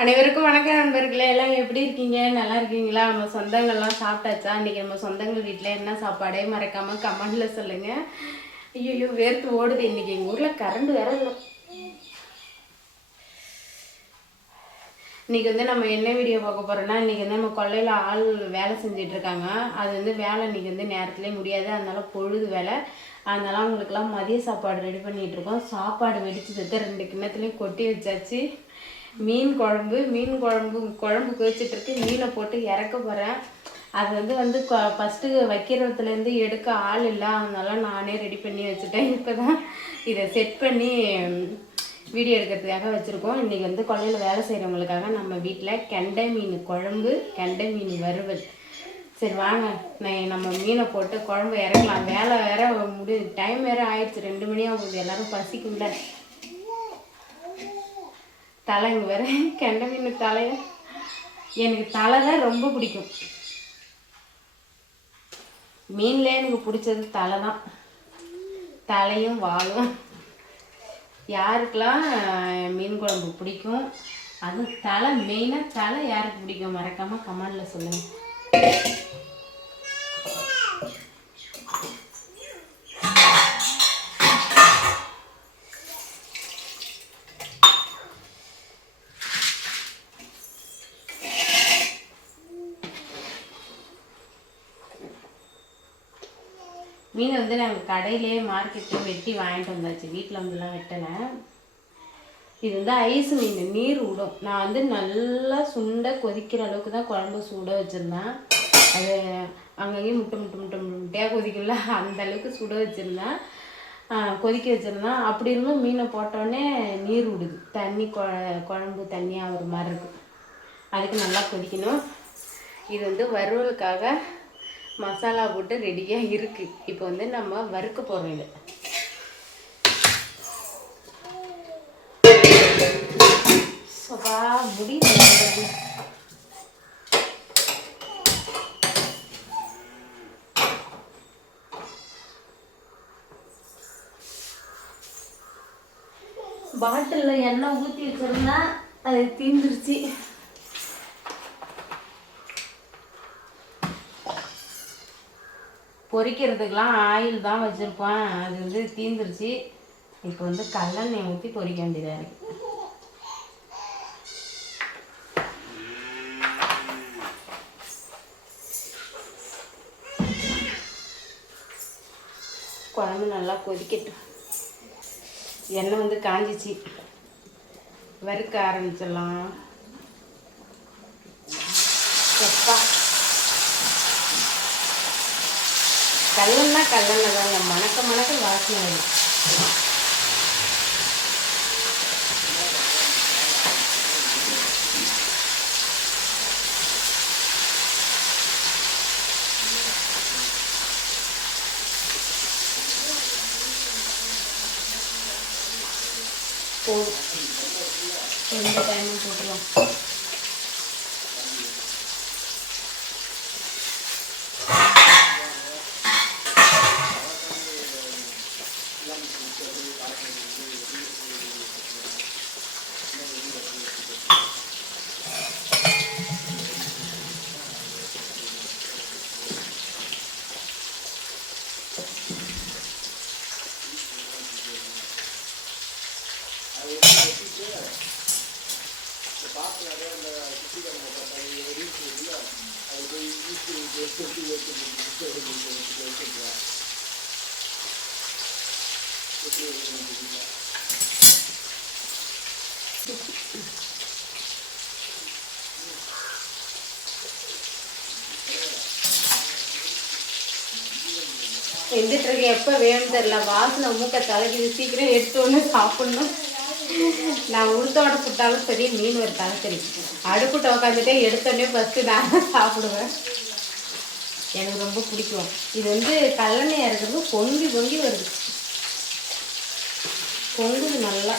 அனைவருக்கும் வணக்கம் நண்பர்களே. எல்லாம் எப்படி இருக்கீங்க? நல்லா இருக்கீங்களா? நம்ம சொந்தங்கள்லாம் சாப்பிட்டாச்சா? இன்னைக்கு நம்ம சொந்தங்கள் வீட்டில் என்ன சாப்பாடே மறக்காம கமெண்ட்ல சொல்லுங்க. ஐயோ வேர்த்து ஓடுது இன்னைக்கு. எங்கள் ஊரில் கரண்ட் வேற இல்லை. இன்னைக்கு வந்து நம்ம என்ன வீடியோ பார்க்க போறோம்னா இன்னைக்கு வந்து நம்ம கொல்லையில் ஆள் வேலை செஞ்சுட்டு இருக்காங்க. அது வந்து வேலை இன்னைக்கு வந்து நேரத்துலேயே முடியாது. அதனால பொழுது வேலை. அதனால அவங்களுக்குலாம் மதிய சாப்பாடு ரெடி பண்ணிட்டு இருக்கோம். சாப்பாடு வெடிச்சதுக்கு ரெண்டு கிண்ணத்துலேயும் கொட்டி வச்சாச்சு. மீன் குழம்பு மீன் குழம்பு குழம்பு கொதிச்சிட்டு இருக்கு மீனை போட்டு இறக்க போகிறேன் அது வந்து வந்து ஃபஸ்ட்டு வைக்கிறதுலேருந்து எடுக்க ஆள் இல்லை. அதனால நானே ரெடி பண்ணி வச்சுட்டேன். இப்போ தான் இதை செட் பண்ணி வீடியோ எடுக்கிறதுக்காக வச்சுருக்கோம். இன்றைக்கி வந்து கொள்ளையில் வேலை செய்கிறவங்களுக்காக நம்ம வீட்டில் கெண்டை மீன் குழம்பு கெண்டை மீன் வறுவல். சரி வாங்க. நான் நம்ம மீனை போட்டு குழம்பு இறக்கலாம். வேலை வேற முடி டைம் வேறு ஆயிடுச்சு. ரெண்டு மணி ஆகுது. எல்லோரும் பசிக்கும்ல. தலை இங்கே வேற. கெண்டை மீன் தலைய எனக்கு தலை தான் ரொம்ப பிடிக்கும். மீன்ல எனக்கு பிடிச்சது தலை தான். தலையும் வாழும் யாருக்கெல்லாம் மீன் குழம்பு பிடிக்கும் அதுவும் தலை மெயினாக தலை யாருக்கு பிடிக்கும்? மறக்காமல் கமெண்டில் சொல்லுங்கள் மீன் வந்து நாங்கள் கடையிலேயே மார்க்கெட்டில் வெட்டி வாங்கிட்டு வந்தாச்சு. வீட்டில் வந்துலாம் வெட்டலை. இது வந்து ஐஸ் மீன் நீர் விடும் நான் வந்து நல்லா சுண்ட கொதிக்கிற அளவுக்கு தான் குழம்பு சுட வச்சுருந்தேன். அது அங்கங்கேயும் முட்டை முட்டை முட்டை முட்டையாக கொதிக்கல அந்த அளவுக்கு சுட வச்சுருந்தேன். கொதிக்க வச்சுருந்தேன். அப்படி இருந்தும் மீனை போட்டோடனே நீர் விடுது தண்ணி குழம்பு தண்ணியாக ஒரு மாதிரி இருக்கும் அதுக்கு நல்லா கொதிக்கணும். இது வந்து வறுவலுக்காக மசாலா போட்டு ரெடியாக இருக்குது இப்போ வந்து நம்ம வறுக்க போகிறோம் இது சபா முடியல பாட்டிலில் எண்ணெய் ஊற்றி வச்சிருந்தா அது தீந்துருச்சு. பொரிக்கிறதுக்கெலாம் ஆயில் தான் வச்சுருப்பேன். அது வந்து தீந்துருச்சு. இப்போ வந்து கல்லெண்ணெய் ஊற்றி பொரிக்க வேண்டியதாக இருக்குது குழம்பு நல்லா கொதிக்கட்டும். எண்ணெய் வந்து காஞ்சிச்சு. வறுக்க ஆரம்பிச்சிடலாம். செப்பா. கல்லன்னா கல்லெண்ணெய் தாங்க மணக்க மணக்க வாசனை வரும் போதும் எந்த டைமும் போட்டுருவோம் வெந்துட்டு எப்போ வேணும் தெரில வாசனை மூக்க தலைக்குது சீக்கிரம் எடுத்து ஒன்று சாப்பிட்ணும். நான் உளுத்தோட புட்டாலும் சரி மீன் வறுத்தாலும் சரி. அடுப்புட்ட உக்காந்துட்டே எடுத்தோடனே ஃபஸ்ட்டு நான் சாப்பிடுவேன். எனக்கு ரொம்ப பிடிக்கும். இது வந்து கல்லணையாக இருக்கிறது பொங்கி பொங்கி வருது. பொங்குது நல்லா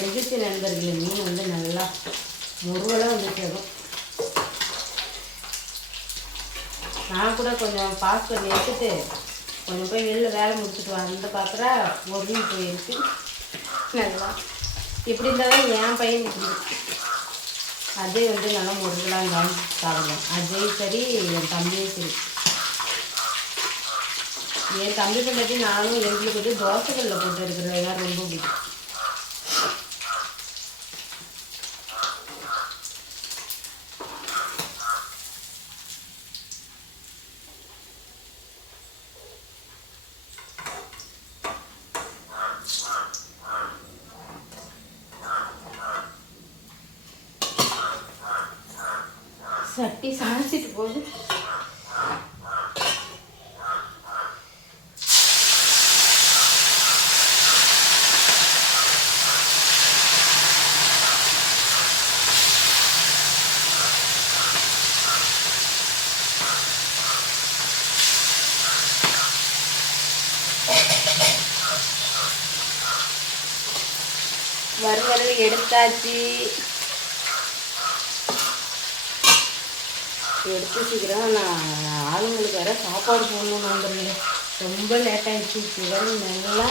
வெந்துச்சு நண்பர்களை மீன் வந்து நல்லா முருகலாக வந்து கேட்கும் நான் கூட கொஞ்சம் பாஸ் பண்ணி எடுத்துட்டு கொஞ்சம் போய் வெளில வேலை முடிச்சுட்டு வந்து பார்க்குறா ஒரு மீன் போயிருக்கு நல்லா. இப்படி இருந்தாலும் என் பையன் இருக்கு. அஜய் வந்து நல்லா முருகலாக இருந்தாலும் சாப்பிடுவோம் அஜய் சரி என் தம்பியும் சரி. என் தம்பி பண்ணி நானும் எங்களுக்கு வந்து தோசைகளில் போட்டு இருக்கிறது தான் ரொம்ப பிடிக்கும். கட்டி சமைச்சிட்டு போகுது. வறுவல் எடுத்தாச்சு. எடுத்து சீக்கிரம் நான் ஆளுங்களுக்கு வேறு சாப்பாடு போடணும் நண்பர்களே ரொம்ப லேட்டாகிடுச்சு ஆயிடுச்சு. சிவன் நல்லா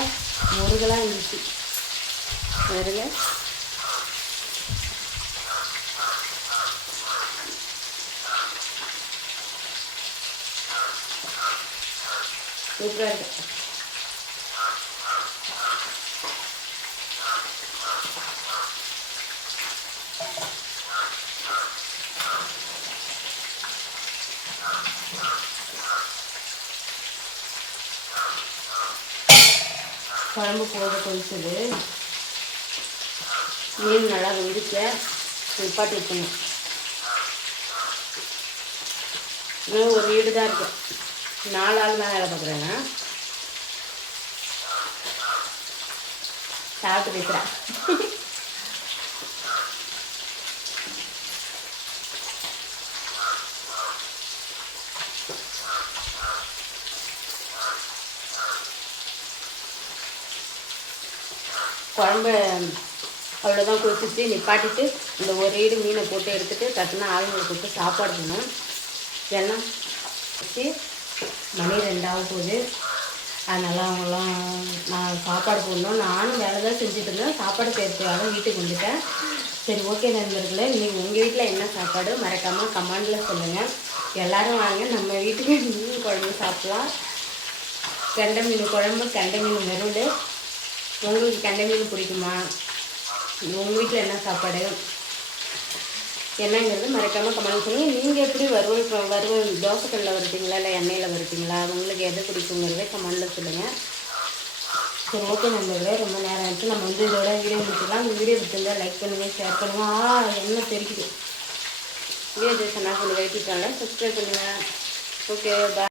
முருகலாக இருந்துச்சு. வருங்க சூப்பராக இருக்கு. குழம்பு போட கொதிச்சது மீன் நல்லா வெடிச்ச நிப்பாட்டி வைக்கணும் இன்னும் ஒரு வீடு தான் இருக்கு. நாலு ஆள் தான் வேலை பார்க்குறேங்க சாப்பிட்டு பேசுகிறேன் குழம்பு அவ்வளோதான் கொதிச்சு நிப்பாட்டிட்டு இந்த ஒரு ஈடு மீனை போட்டு எடுத்துகிட்டு தட்டினா ஆளுங்களை கொடுத்து சாப்பாடு பண்ணணும் எல்லாம் வச்சு மணி ரெண்டாக போகுது அதனால் அவங்களாம் நான் சாப்பாடு போடணும். நானும் வேலை தான் செஞ்சுட்டு இருந்தேன். சாப்பாடு சேர்த்துக்காக வீட்டுக்கு வந்துட்டேன். சரி ஓகே நண்பர்களே நீங்கள் உங்கள் வீட்டில் என்ன சாப்பாடு மறக்காமல் கமெண்டில் சொல்லுங்கள் எல்லோரும் வாங்க நம்ம வீட்டுக்கு மீன் குழம்பு சாப்பிட்லாம். கெண்டை மீன் குழம்பு கெண்டை மீன் மெருடு உங்களுக்கு கெண்டை மீன் பிடிக்குமா? உங்கள் வீட்டில் என்ன சாப்பாடு? என்னங்கிறது மறக்காமல் கமெண்ட் பண்ணுங்கள் நீங்கள் எப்படி வறுவல் ப- வறுவல் தோசைக்கல்லில் வறுப்பீங்களா? இல்லை எண்ணெயில் வறுப்பீங்களா? உங்களுக்கு எது பிடிக்குங்கிறதே கமெண்டில் சொல்லுங்கள் சரி ஓகே நண்பர்களே ரொம்ப நேரம் ஆச்சு நம்ம வந்து இதோட வீடியோ முடிச்சுக்கலாம் அந்த வீடியோ பிடிச்சிருந்தா லைக் பண்ணுங்கள் ஷேர் பண்ணுங்கள் ஆ என்ன தெரிக்குது வீடியோ சொன்னால் சொல்லுங்கள் யூடியூப் சேனலை சப்ஸ்கிரைப் பண்ணுங்கள் ஓகே பாய்